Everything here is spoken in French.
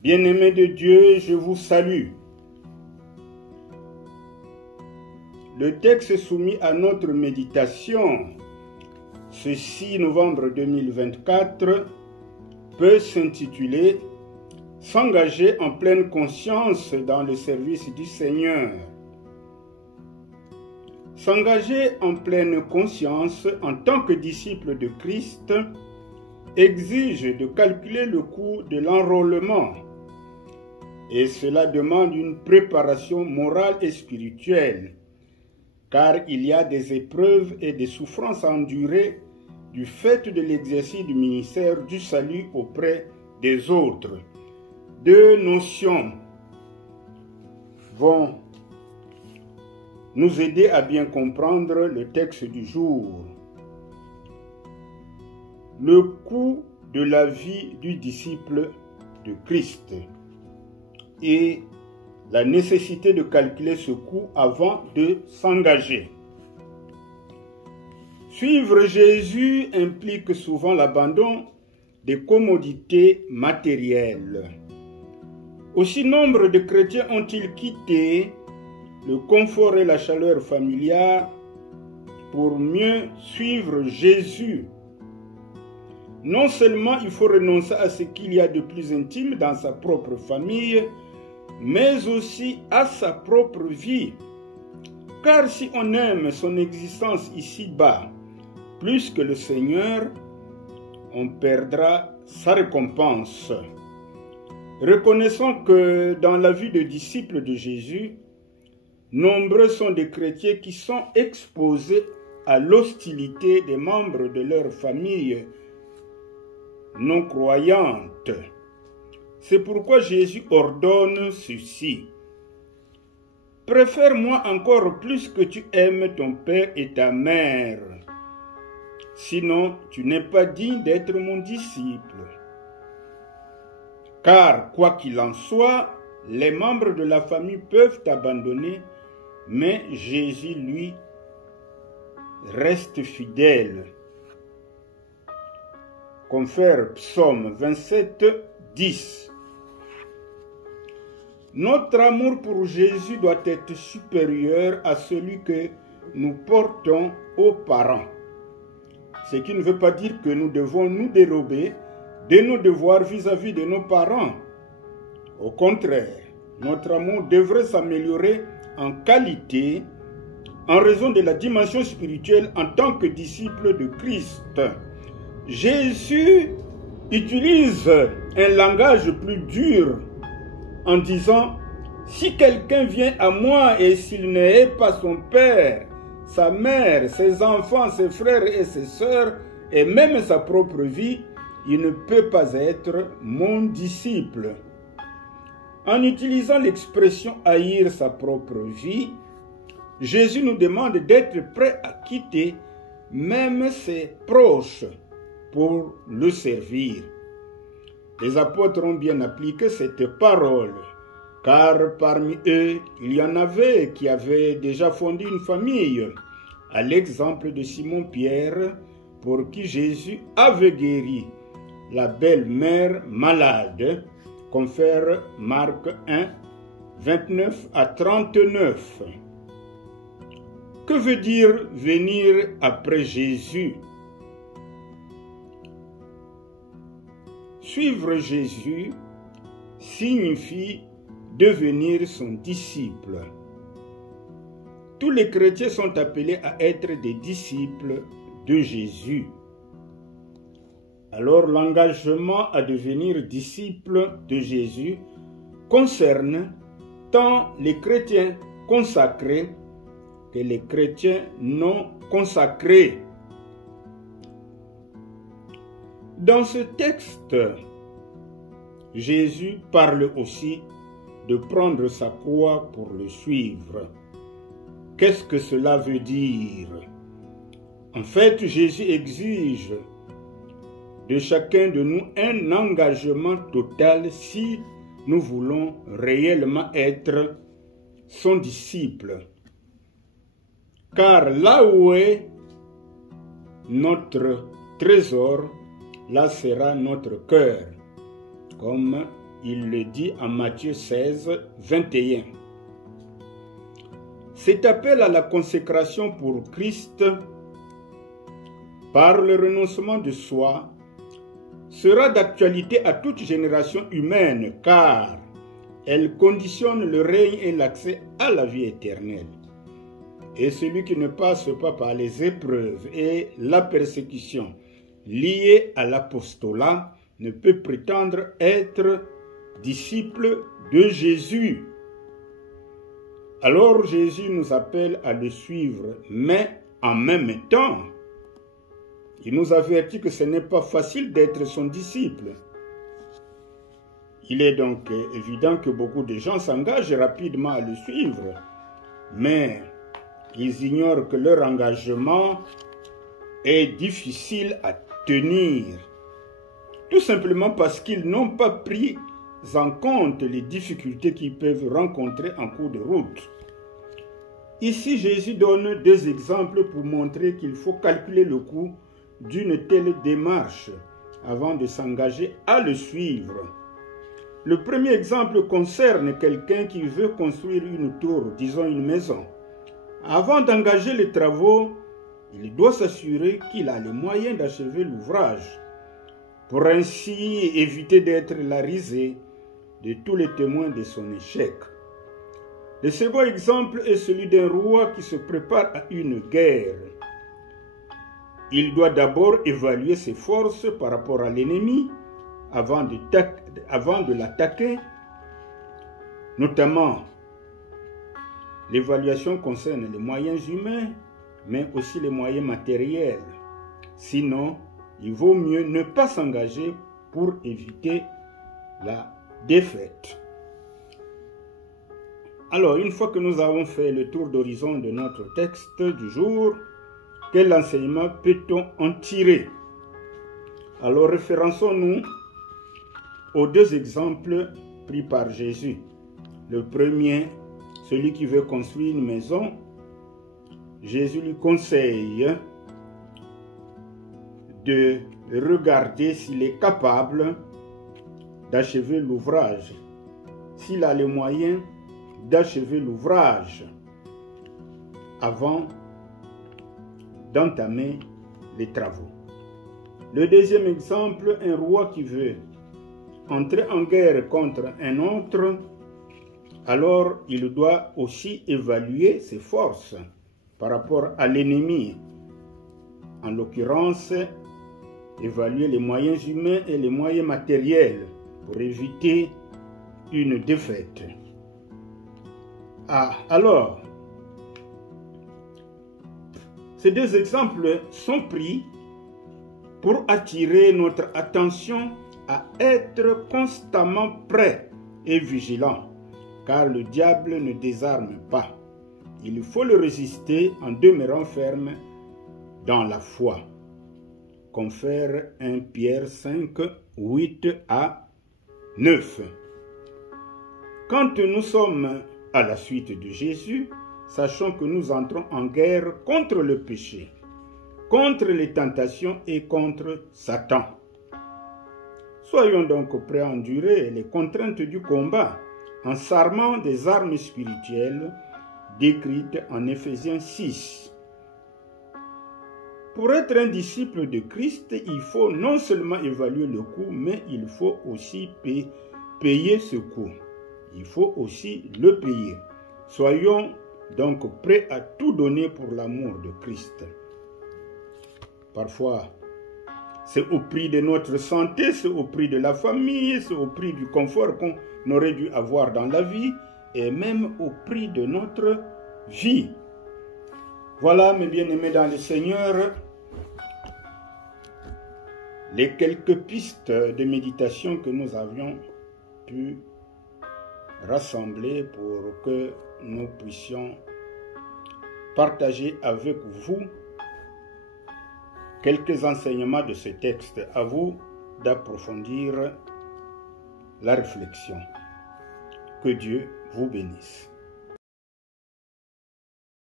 Bien-aimés de Dieu, je vous salue. Le texte soumis à notre méditation ce 6 novembre 2024 peut s'intituler « S'engager en pleine conscience dans le service du Seigneur ». S'engager en pleine conscience en tant que disciple de Christ exige de calculer le coût de l'enrôlement et cela demande une préparation morale et spirituelle car il y a des épreuves et des souffrances à endurer du fait de l'exercice du ministère du salut auprès des autres. Deux notions vont nous aider à bien comprendre le texte du jour. Le coût de la vie du disciple de Christ et la nécessité de calculer ce coût avant de s'engager. Suivre Jésus implique souvent l'abandon des commodités matérielles. Aussi nombre de chrétiens ont-ils quitté le confort et la chaleur familiale pour mieux suivre Jésus. Non seulement il faut renoncer à ce qu'il y a de plus intime dans sa propre famille, mais aussi à sa propre vie. Car si on aime son existence ici-bas plus que le Seigneur, on perdra sa récompense. Reconnaissons que dans la vie de disciples de Jésus, nombreux sont des chrétiens qui sont exposés à l'hostilité des membres de leur famille non croyante. C'est pourquoi Jésus ordonne ceci. Préfère-moi encore plus que tu aimes ton père et ta mère. Sinon, tu n'es pas digne d'être mon disciple. Car, quoi qu'il en soit, les membres de la famille peuvent t'abandonner, mais Jésus, lui, reste fidèle. Confère Psaume 27, 10. Notre amour pour Jésus doit être supérieur à celui que nous portons aux parents. Ce qui ne veut pas dire que nous devons nous dérober de nos devoirs vis-à-vis de nos parents. Au contraire, notre amour devrait s'améliorer en qualité en raison de la dimension spirituelle en tant que disciple de Christ. Jésus utilise un langage plus dur en disant « Si quelqu'un vient à moi et s'il n'est pas son père, sa mère, ses enfants, ses frères et ses sœurs, et même sa propre vie, il ne peut pas être mon disciple. » En utilisant l'expression « haïr sa propre vie », Jésus nous demande d'être prêt à quitter même ses proches pour le servir. Les apôtres ont bien appliqué cette parole, car parmi eux, il y en avait qui avaient déjà fondé une famille, à l'exemple de Simon-Pierre, pour qui Jésus avait guéri la belle-mère malade, confère Marc 1, 29 à 39. Que veut dire venir après Jésus? Suivre Jésus signifie devenir son disciple. Tous les chrétiens sont appelés à être des disciples de Jésus. Alors l'engagement à devenir disciple de Jésus concerne tant les chrétiens consacrés que les chrétiens non consacrés. Dans ce texte, Jésus parle aussi de prendre sa croix pour le suivre. Qu'est-ce que cela veut dire? En fait, Jésus exige de chacun de nous un engagement total si nous voulons réellement être son disciple. Car là où est notre trésor, là sera notre cœur, comme il le dit en Matthieu 16, 21. Cet appel à la consécration pour Christ par le renoncement de soi sera d'actualité à toute génération humaine car elle conditionne le règne et l'accès à la vie éternelle. Et celui qui ne passe pas par les épreuves et la persécution liées à l'apostolat ne peut prétendre être disciple de Jésus. Alors Jésus nous appelle à le suivre, mais en même temps, il nous avertit que ce n'est pas facile d'être son disciple. Il est donc évident que beaucoup de gens s'engagent rapidement à le suivre, mais ils ignorent que leur engagement est difficile à tenir, tout simplement parce qu'ils n'ont pas pris en compte les difficultés qu'ils peuvent rencontrer en cours de route. Ici, Jésus donne deux exemples pour montrer qu'il faut calculer le coût d'une telle démarche avant de s'engager à le suivre. Le premier exemple concerne quelqu'un qui veut construire une tour, disons une maison. Avant d'engager les travaux, il doit s'assurer qu'il a les moyens d'achever l'ouvrage, pour ainsi éviter d'être la risée de tous les témoins de son échec. Le second exemple est celui d'un roi qui se prépare à une guerre. Il doit d'abord évaluer ses forces par rapport à l'ennemi avant de l'attaquer. Notamment, l'évaluation concerne les moyens humains, mais aussi les moyens matériels. Sinon, il vaut mieux ne pas s'engager pour éviter la défaite. Alors, une fois que nous avons fait le tour d'horizon de notre texte du jour, quel enseignement peut-on en tirer? Alors, référençons-nous aux deux exemples pris par Jésus. Le premier, celui qui veut construire une maison, Jésus lui conseille de regarder s'il est capable d'achever l'ouvrage, s'il a les moyens d'achever l'ouvrage avant d'entamer les travaux. Le deuxième exemple, un roi qui veut entrer en guerre contre un autre, alors il doit aussi évaluer ses forces par rapport à l'ennemi. En l'occurrence, évaluer les moyens humains et les moyens matériels pour éviter une défaite. Alors, ces deux exemples sont pris pour attirer notre attention à être constamment prêt et vigilant, car le diable ne désarme pas. Il faut le résister en demeurant ferme dans la foi. Confère 1 Pierre 5, 8 à 9. Quand nous sommes à la suite de Jésus, sachons que nous entrons en guerre contre le péché, contre les tentations et contre Satan. Soyons donc prêts à endurer les contraintes du combat en s'armant des armes spirituelles décrites en Éphésiens 6. Pour être un disciple de Christ, il faut non seulement évaluer le coût, mais il faut aussi payer ce coût. Il faut aussi le payer. Soyons donc prêts à tout donner pour l'amour de Christ. Parfois, c'est au prix de notre santé, c'est au prix de la famille, c'est au prix du confort qu'on aurait dû avoir dans la vie et même au prix de notre vie. Voilà, mes bien-aimés dans le Seigneur, les quelques pistes de méditation que nous avions pu rassembler pour que nous puissions partager avec vous quelques enseignements de ce texte. À vous d'approfondir la réflexion. Que Dieu vous bénisse.